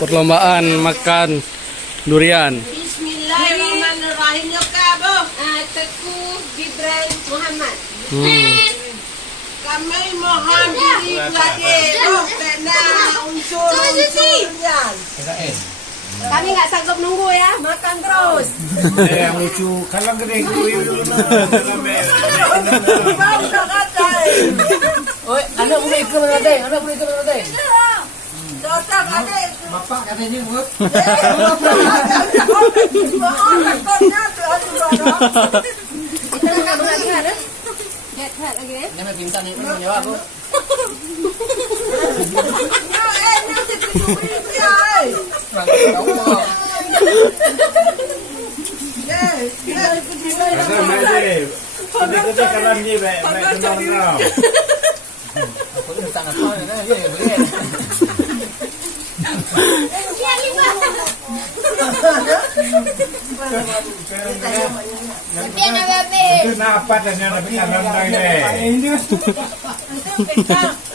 Perlombaan makan durian. Bismillahirrahmanirrahim. Ya kabo. Teguh Gibran Muhammad. Kami mohon diri kepada kena unsur-unsurnya. Kami nggak sanggup nunggu ya, makan terus. Yang lucu, kalau gede dulu. Oi, anak boleh ikut mengadeng, anak boleh ikut mengadeng. Dosa ada. Bapak katanya buat. Kita makan berat-berat ya. Berat lagi ya. Ini pintar nih, menjawab aku. Kita kalah ni, baik kenal kau. Aku ni sangat tahu ni, ya boleh. Itu napa dan yang nak kalah ni?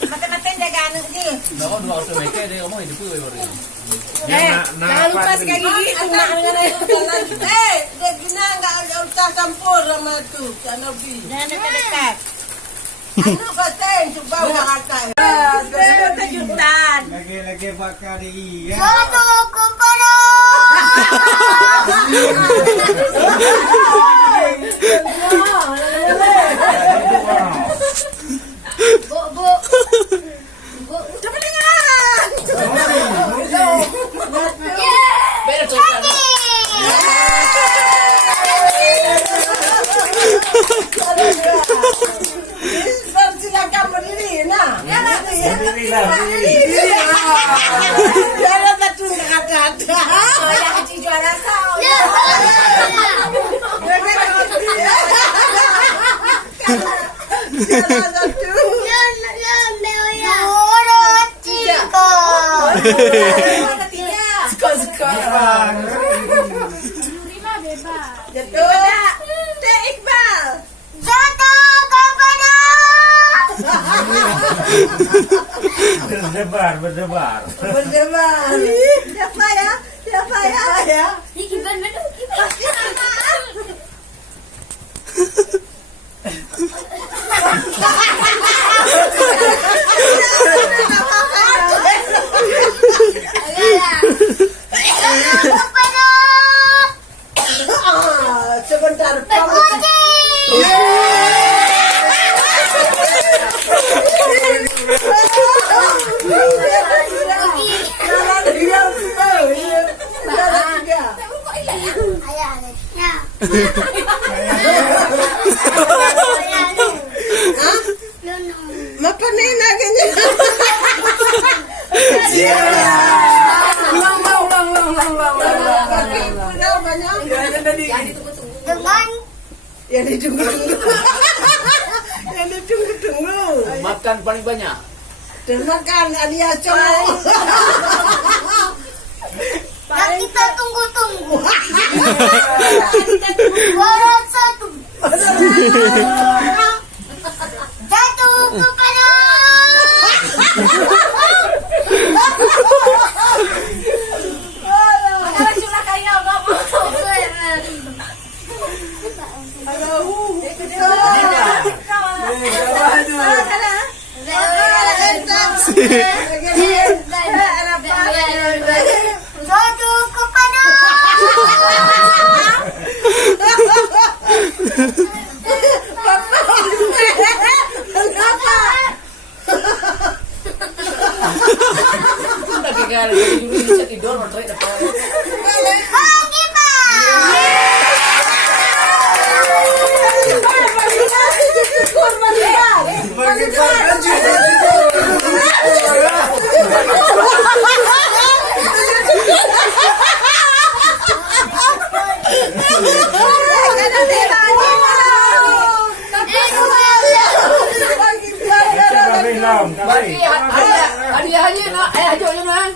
Makan-makan jaga anak ni. Kau dua orang mereka dia ngomong itu pun baru. Jangan lupa sekali gigi kena dengan Dia gina enggak usah campur sama tu. Tak Nabi. jangan dekat-dekat. Anak kata cuba makan. Kejutan. Lagi bakar di. Bu. Cepat dengar. Beres tu. Silakan berdiri, nah. Berdiri. Jangan batu kata-kata. Saya kecil juara kau. Suka-suka. Jatuh. Teh Iqbal. Berdebar. Berdebar. Siapa ya? Gibran betul. Pasti nama. Sebentar. Makan ini lagi. Yang ditunggu-tunggu. Makan paling banyak. Makan alias cowok. Kita tunggu-tunggu. Satu. Jatuh kepada. Mana curah kaya bapak. Jatuh kepada. Lagi kan, jadi bisa tidur, mau try dapat. Hadiahnya nak, hajoknya nak.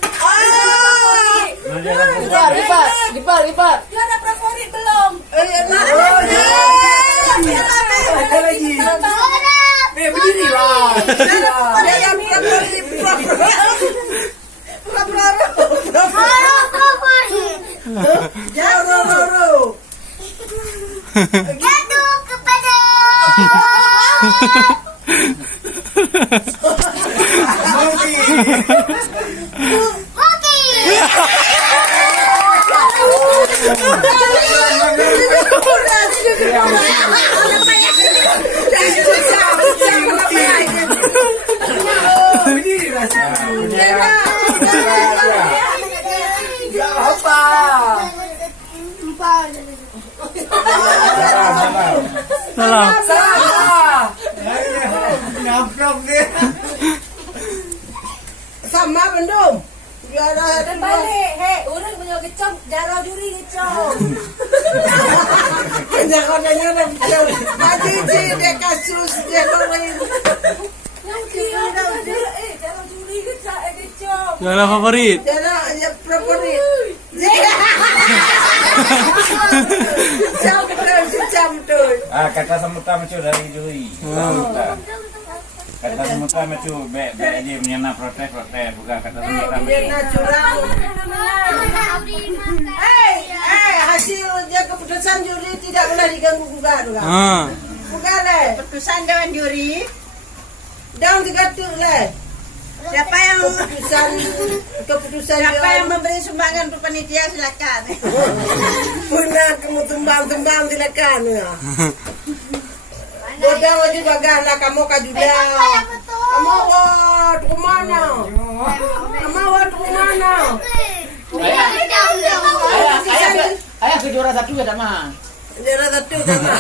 Lipat. Ada favorit belum? Berdiri lah. Jauh. Jatuh kepada Salah. Nampak dia. Sama bendum. Biar balik. Hei, orang punya kecom, darah duri kecom. Jangan-jangan tadi dia kasus dia goreng. Yang dia darah duri kecom. Jalan favorit. Dia favorit. Campur. Kata semuta macam dari juri. Kata semuta macam be dia menyana protes bukan kata semuta Dia macam. natural. Hasil dia keputusan juri tidak boleh diganggu gugat. Bukan le. Keputusan Dewan Juri. Daun digatuk le. Siapa yang keputusan siapa yang memberi sumbangan untuk panitia silakan. Punah kamu tumbang silakan ya. Bodoh wajib bagahlah kamu kajuda. Kamu wat kemana? Kamu wat kemana? Ayah ke juara satu ya, Dama. Juara satu sama.